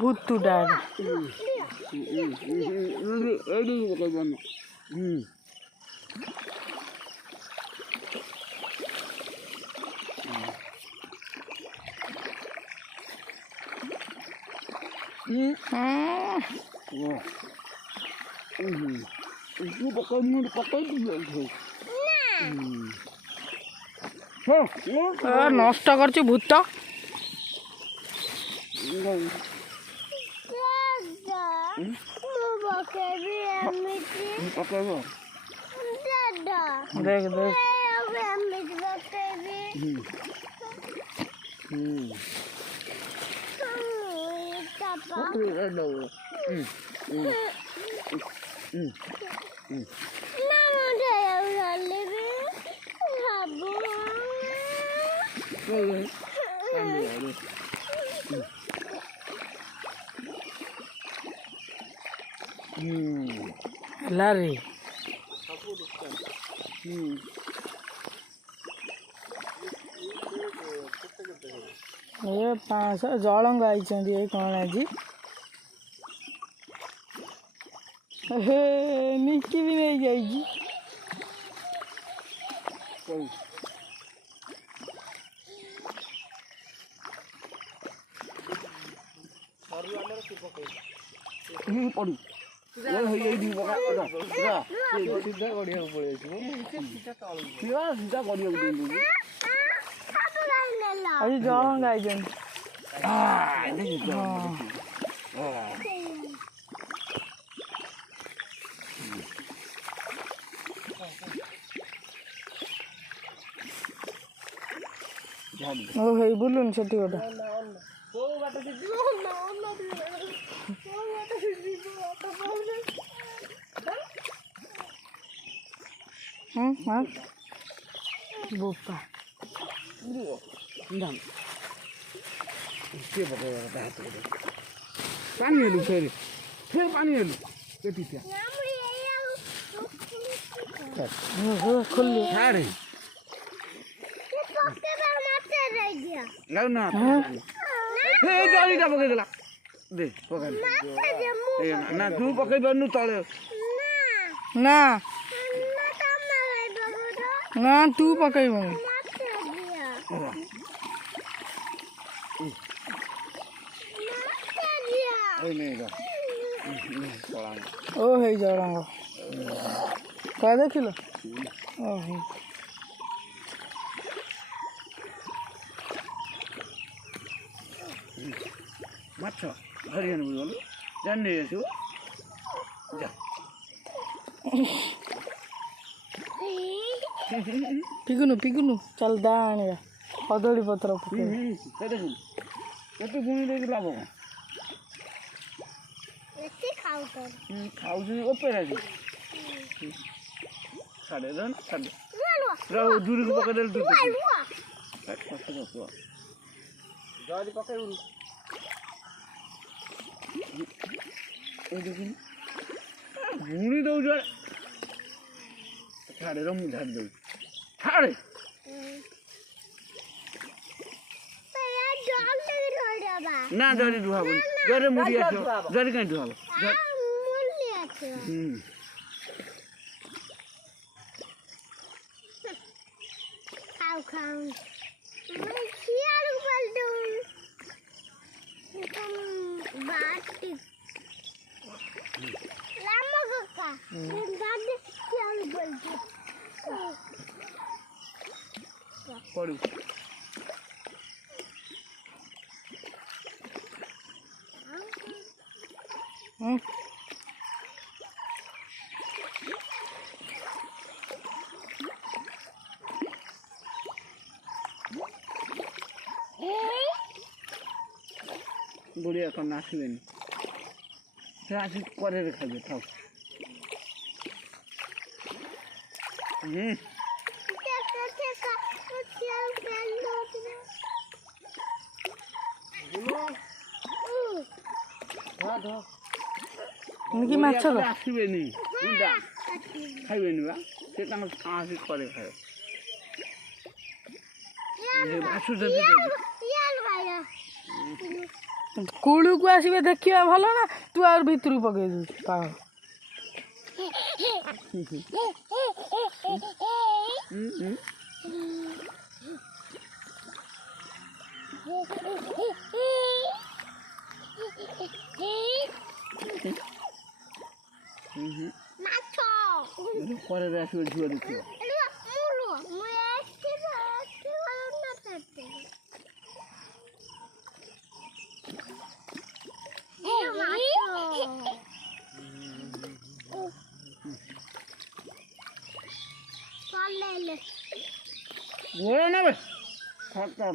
ভুতু ডাল নষ্ট করছে ভূতটা দেখ দেখ লারি ଏ 500 ଜଳଙ୍ଗ ଆଇଛନ୍ତି ଏଇ କ'ଣ ଆଜି ହେ ନିକି ବି ନେଇଯାଇଛି ପଡ଼ୁ ସିଧା ଗଡ଼ିବାକୁ ପଳେଇ ସିଧା ଗଡ଼ିବାକୁ ଆଜି ଜଳଙ୍ଗ ଆଇଛନ୍ତି ଓ ହେଇ ବୁଲୁନି ସେଠି ଗୋଟେ ବୋପା ପାଣି ହେଲୁ ଫେର ପାଣି ହେଲୁ କେଟିଟା ଖୋଲି ଛାଡ଼େ ନା ଜଳିଟା ପକେଇଦେଲା ଦେ ପକେଇ ନା ତୁ ପକେଇ ପାରୁନୁ ତଳେ ନା ନା ତୁ ପକେଇବୁନି ଓ ହେଇ ଜଳଙ୍ଗ କା ଦେଖିଲ ଓ ହେଇ ମାଛ ଧରି ଆଣିବୁ ଗଲୁ ଜାଣି ନେଇ ଆସିବୁ ଯା ପିଗୁନୁ ଚାଲ ଦା ଆଣିବା କଦଳୀ ପତ୍ର କେତେ ଗୁଣି ଦେଇକି ଲାଭ ଖାଉଛନ୍ତି ଓପେରା ଛାଡ଼େ ଛାଡ଼େ ଦୂରକୁ ପକେଇଦେଲେ ଜରି ପକେଇବୁନି ଗୁଣି ଦଉଛୁ ଛାଡ଼େ ମୁଁ ଝାଡ଼ି ଦଉଛି ଛାଡ଼େ ନା ଜରି ଧୁଆବନି ଜରି ମୁଡ଼ି ଆସିବ ଜରି କାହିଁ ଧୁଆବ ପଡ଼ୁ बुढ़िया कौन आसबे से आस पर खाइबे थाओ इनकी माछ आसबे नहीं खाइबे नहीं बा से आस पर खाए ଆସୁଛନ୍ତି କୂଳକୁ ଆସିବେ ଦେଖିବା ଭଲ ନା ତୁ ଆଉ ଭିତରକୁ ପକେଇ ଦଉଛୁ ପାଳ ପରେ ଆସିବ ଝିଅ ଦେଖିବ ঘোড়া নেবে খড়টা